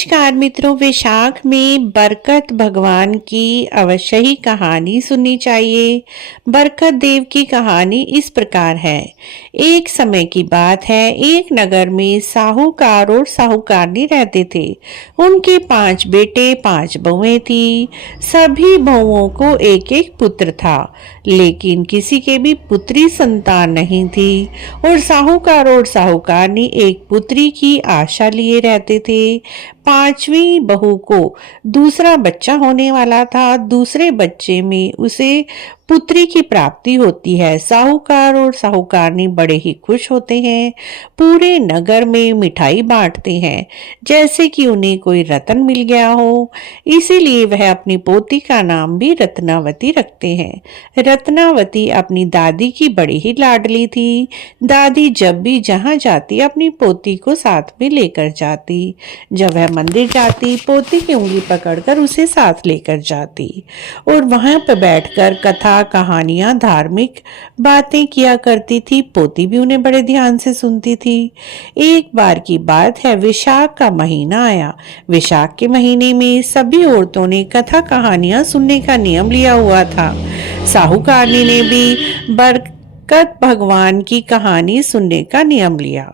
नमस्कार मित्रों, वैशाख में बरकत भगवान की अवश्य ही कहानी सुननी चाहिए। बरकत देव की कहानी इस प्रकार है। एक समय की बात है, एक नगर में साहूकार और साहूकारनी रहते थे। उनके 5 बेटे 5 बहुएं थी। सभी बहुओं को एक एक पुत्र था, लेकिन किसी के भी पुत्री संतान नहीं थी। और साहूकार और साहूकारनी एक पुत्री की आशा लिए रहते थे। 5वीं बहू को दूसरा बच्चा होने वाला था। दूसरे बच्चे में उसे पुत्री की प्राप्ति होती है। साहूकार और साहूकारनी बड़े ही खुश होते हैं। पूरे नगर में मिठाई बांटते हैं, जैसे कि उन्हें कोई रत्न मिल गया हो। इसीलिए वह अपनी पोती का नाम भी रत्नावती रखते हैं। रत्नावती अपनी दादी की बड़ी ही लाडली थी। दादी जब भी जहां जाती अपनी पोती को साथ में लेकर जाती। जब वह मंदिर जाती, पोती की उंगली पकड़कर उसे साथ लेकर जाती और वहां पर बैठकर कथा कहानियां धार्मिक बातें किया करती थी। पोती भी उन्हें बड़े ध्यान से सुनती थी। एक बार की बात है, वैशाख का महीना आया। वैशाख के महीने में सभी औरतों ने कथा कहानियां सुनने का नियम लिया हुआ था। साहूकारनी ने भी बरकत भगवान की कहानी सुनने का नियम लिया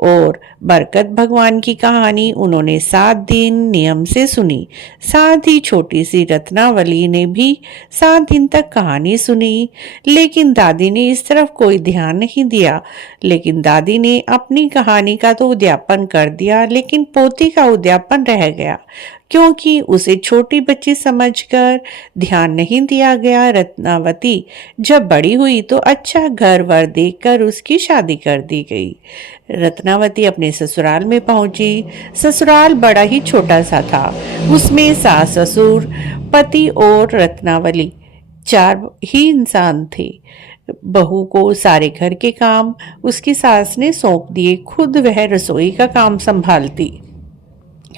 और बरकत भगवान की कहानी उन्होंने 7 दिन नियम से सुनी। साथ ही छोटी सी रत्नावली ने भी 7 दिन तक कहानी सुनी, लेकिन दादी ने इस तरफ कोई ध्यान नहीं दिया। लेकिन दादी ने अपनी कहानी का तो उद्यापन कर दिया, लेकिन पोती का उद्यापन रह गया, क्योंकि उसे छोटी बच्ची समझकर ध्यान नहीं दिया गया। रत्नावती जब बड़ी हुई तो अच्छा घर वर देखकर उसकी शादी कर दी गई। रत्नावती अपने ससुराल में पहुंची। ससुराल बड़ा ही छोटा सा था। उसमें सास ससुर पति और रत्नावली 4 ही इंसान थे। बहू को सारे घर के काम उसकी सास ने सौंप दिए। खुद वह रसोई का काम संभालती,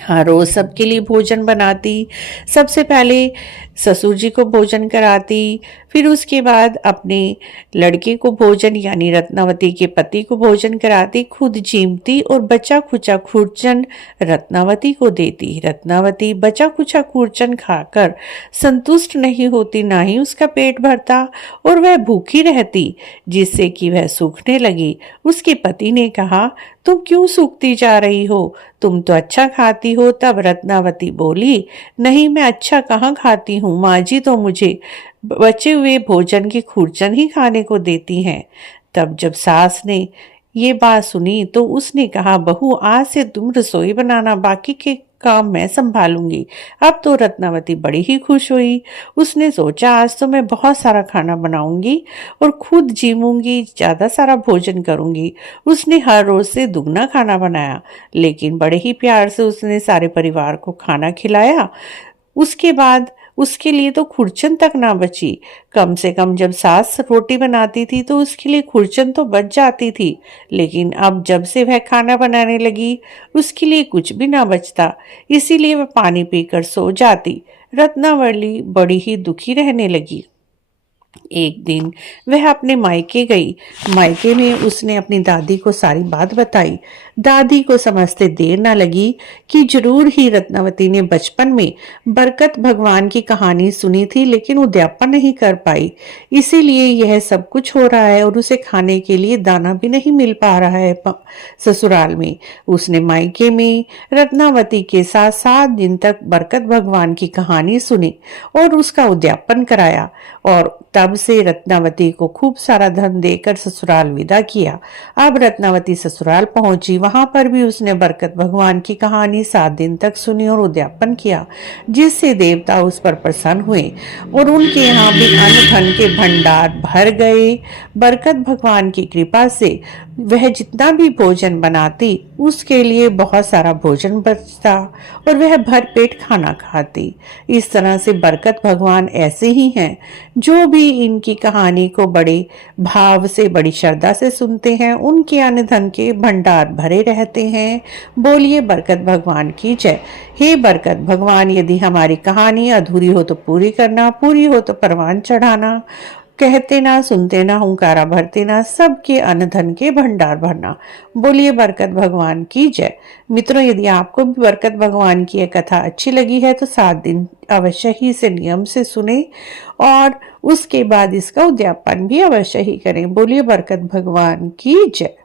हर रोज सबके लिए भोजन बनाती। सबसे पहले ससुर जी को भोजन कराती, फिर उसके बाद अपने लड़के को भोजन यानी रत्नावती के पति को भोजन कराती, खुद जीमती और बचा खुचा खुरचन रत्नावती को देती। रत्नावती बचा खुचा खुरचन खाकर संतुष्ट नहीं होती, ना ही उसका पेट भरता और वह भूखी रहती, जिससे कि वह सूखने लगी। उसके पति ने कहा, तुम क्यों सूखती जा रही हो? तुम तो अच्छा खाती हो। तब रत्नावती बोली, नहीं, मैं अच्छा कहाँ खाती हूँ, माँ जी तो मुझे बचे हुए भोजन की खुरचन ही खाने को देती हैं। तब जब सास ने ये बात सुनी तो उसने कहा, बहू आज से तुम रसोई बनाना, बाकी के काम मैं संभालूंगी। अब तो रत्नावती बड़ी ही खुश हुई। उसने सोचा, आज तो मैं बहुत सारा खाना बनाऊंगी और खुद जीमूंगी, ज्यादा सारा भोजन करूंगी। उसने हर रोज से दुगना खाना बनाया, लेकिन बड़े ही प्यार से उसने सारे परिवार को खाना खिलाया। उसके बाद उसके लिए तो खुरचन तक ना बची। कम से कम जब सास रोटी बनाती थी तो उसके लिए खुरचन तो बच जाती थी, लेकिन अब जब से वह खाना बनाने लगी उसके लिए कुछ भी ना बचता। इसीलिए वह पानी पीकर सो जाती। रत्नावली बड़ी ही दुखी रहने लगी। एक दिन वह अपने मायके गई। मायके में उसने अपनी दादी को सारी बात बताई। दादी को समझते देर न लगी कि जरूर ही रत्नावती ने बचपन में बरकत भगवान की कहानी सुनी थी, लेकिन उद्यापन नहीं कर पाई। इसीलिए यह सब कुछ हो रहा है और उसे खाने के लिए दाना भी नहीं मिल पा रहा है ससुराल में। उसने मायके में रत्नावती के साथ 7 दिन तक बरकत भगवान की कहानी सुनी और उसका उद्यापन कराया, और तब से रत्नावती को खूब सारा धन देकर ससुराल विदा किया। अब रत्नावती ससुराल पहुंची। वहां पर भी उसने बरकत भगवान की कहानी 7 दिन तक सुनी और उद्यापन किया, जिससे देवता उस पर प्रसन्न हुए और उनके यहाँ भी अन्न धन के भंडार भर गए। बरकत भगवान की कृपा से वह जितना भी भोजन बनाती उसके लिए बहुत सारा भोजन बचता और वह भर पेट खाना खाती। इस तरह से बरकत भगवान ऐसे ही हैं, जो भी इनकी कहानी को बड़े भाव से बड़ी श्रद्धा से सुनते हैं, उनके अन्न धन के भंडार भरे रहते हैं। बोलिए बरकत भगवान की जय। हे बरकत भगवान, यदि हमारी कहानी अधूरी हो तो पूरी करना, पूरी हो तो परवान चढ़ाना। कहते ना सुनते ना हुंकारा भरते ना सबके अन्न धन के भंडार भरना। बोलिए बरकत भगवान की जय। मित्रों, यदि आपको भी बरकत भगवान की यह कथा अच्छी लगी है तो 7 दिन अवश्य ही इसे नियम से सुने और उसके बाद इसका उद्यापन भी अवश्य ही करें। बोलिए बरकत भगवान की जय।